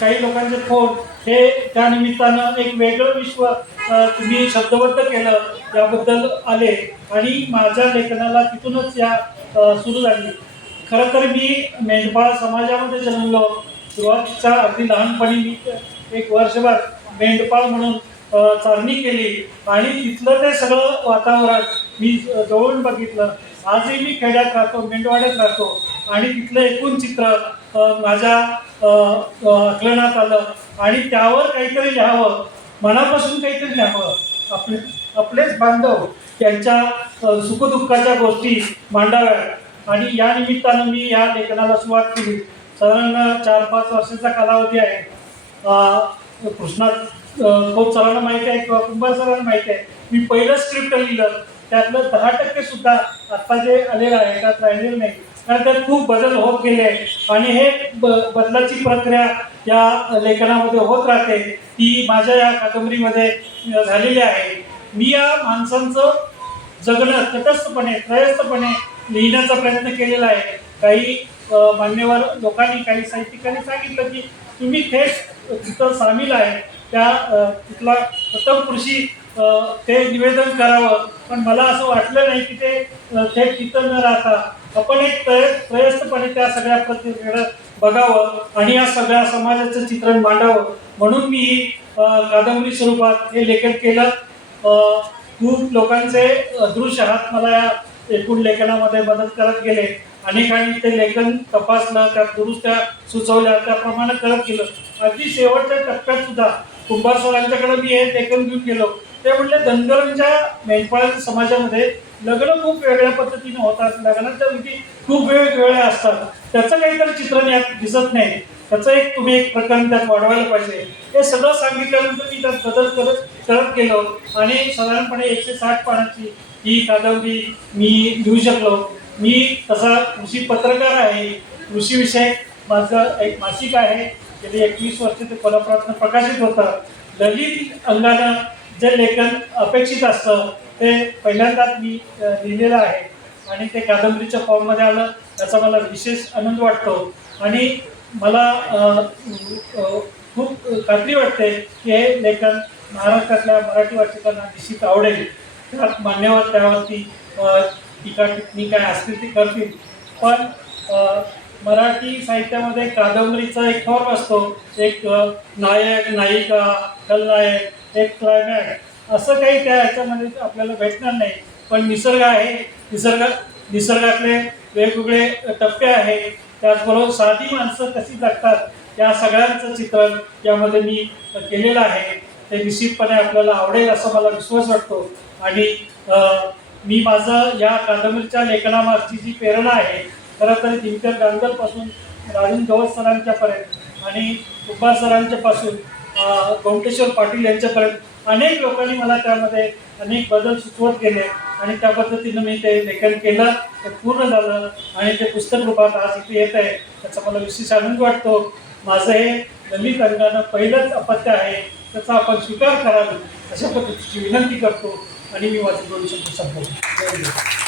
काही लोकांचे फोन हे त्या निमित्तानं एक वेगळं विश्व तुम्ही शब्दबद्ध केलं याबद्दल आले आणि माझ्या लेखनाला तिथूनच या सुरू झाली. खरं तर मी मेंढपाळ समाजामध्ये जन्मलो. सुरुवातीच्या अगदी लहानपणी मी एक वर्षभर मेंढपाळ म्हणून चालणी केली आणि तिथलं ते सगळं वातावरण मी जवळून बघितलं. आजही मी खेड्यात राहतो मेंढवाड्यात राहतो आणि तिथलं एकूण चित्र माझ्या अ, आकलनात आलं. आणि त्यावर काहीतरी लिहावं. मनापासून काहीतरी लिहावं. आपले आपलेच बांधव त्यांच्या सुखदुःखाच्या गोष्टी मांडाव्यात. आणि या निमित्तानं मी या लेखनाला सुरुवात केली. साधारण चार पाच वर्षाचा कालावधी आहे. अ, कृष्णात सरांना माहिती आहे किंवा कुंभार सरांना माहिती आहे. मी पहिलं स्क्रिप्ट लिहिलं. त्यातलं दहा टक्के सुद्धा आत्ता जे आलेलं आहे त्यात राहिलेलं नाही. त्यात खूप बदल होत गेले. आणि हे ब बदलाची प्रक्रिया या लेखनामध्ये होत राहते. ती माझ्या या कादंबरीमध्ये झालेली आहे. मी या माणसांचं जगणं तटस्थपणे त्रयस्थपणे लिहिण्याचा प्रयत्न केलेला आहे. काही मान्यवर लोकांनी काही साहित्यिकांनी सांगितलं की तुम्ही थेट तिथं सामील आहे. त्या तिथला प्रथम कृषी ते निवेदन करावं. पण मला असं वाटलं नाही की ते थेट तिथं न राहता आपण एक त्रय प्रयस्तपणे त्या सगळ्या प्रतिक्रिया बघावं आणि या सगळ्या समाजाचं चित्रण मांडावं. म्हणून मी ही कादंबरी स्वरूपात हे लेखन केलं. खूप लोकांचे अदृश्य हात मला या एकूण लेखनामध्ये मदत करत गेले. अनेकांनी ते लेखन तपासलं त्या दुरुस्त्या सुचवल्या त्याप्रमाणे करत गेलं. अगदी शेवटच्या टप्प्यात सुद्धा कुंभार सरांच्याकडे मी हे लेखन घेऊन गेलो. ते म्हणजे धनगरांच्या मेंढपाळ समाजामध्ये लग्न खूप वेगळ्या पद्धतीने होतात लग्नाच्या विधी खूप वेगवेगळ्या असतात. त्याचं काहीतरी चित्रण यात दिसत नाही. त्याचं एक तुम्ही एक प्रकरण त्यात वाढवायला पाहिजे. हे सगळं सांगितल्यानंतर मी त्यात बदल करत करत गेलो. आणि साधारणपणे एकशे साठ पानाची ही कादंबरी मी लिहू शकलो. मी तसा कृषी पत्रकार आहे. कृषीविषयक माझं एक मासिक आहे. गेली एकवीस वर्ष ते कोल्हापुरातनं प्रकाशित होतं. ललित अंगानं जे लेखन अपेक्षित असतं ते पहिल्यांदाच मी लिहिलेलं आहे. आणि ते कादंबरीच्या फॉर्ममध्ये आलं त्याचा मला विशेष आनंद वाटतो. आणि मला खूप खात्री वाटते की हे लेखन महाराष्ट्रातल्या मराठी वाचकांना निश्चित आवडेल. त्यात मान्यवर त्यावरती टीका टिप्पणी काय असतील ती करतील. पण मराठी साहित्यामध्ये कादंबरीचा एक फॉर्म असतो. एक नायक नायिका खलनायक एक क्लायमॅक्स असं काही त्या ह्याच्यामध्ये आपल्याला भेटणार नाही. पण निसर्ग आहे. निसर्ग निसर्गातले वेगवेगळे टप्पे आहे. त्याचबरोबर साधी माणसं कशी जगतात या सगळ्यांचं चित्रण यामध्ये मी केलेलं आहे. ते निश्चितपणे आपल्याला आवडेल असा मला विश्वास वाटतो. आणि मी माझं या कादंबरीच्या लेखनामागची जी प्रेरणा आहे खरं तर दिनकर गांगलपासून राजन गवत सरांच्यापर्यंत आणि कुंभार सरांच्यापासून गोमटेश्वर पाटील यांच्यापर्यंत अनेक लोकांनी मला त्यामध्ये अनेक बदल सुचवत गेले आणि त्या पद्धतीनं मी ते लेखन केलं ते पूर्ण झालं आणि ते पुस्तक रूपात आज इथे येत आहे. त्याचा मला विशेष आनंद वाटतो. माझं हे ललित अंगानं पहिलंच अपत्य आहे त्याचा आपण स्वीकार करावा अशा पद्धतीची विनंती करतो आणि मी माझं दोन शब्द संपवतो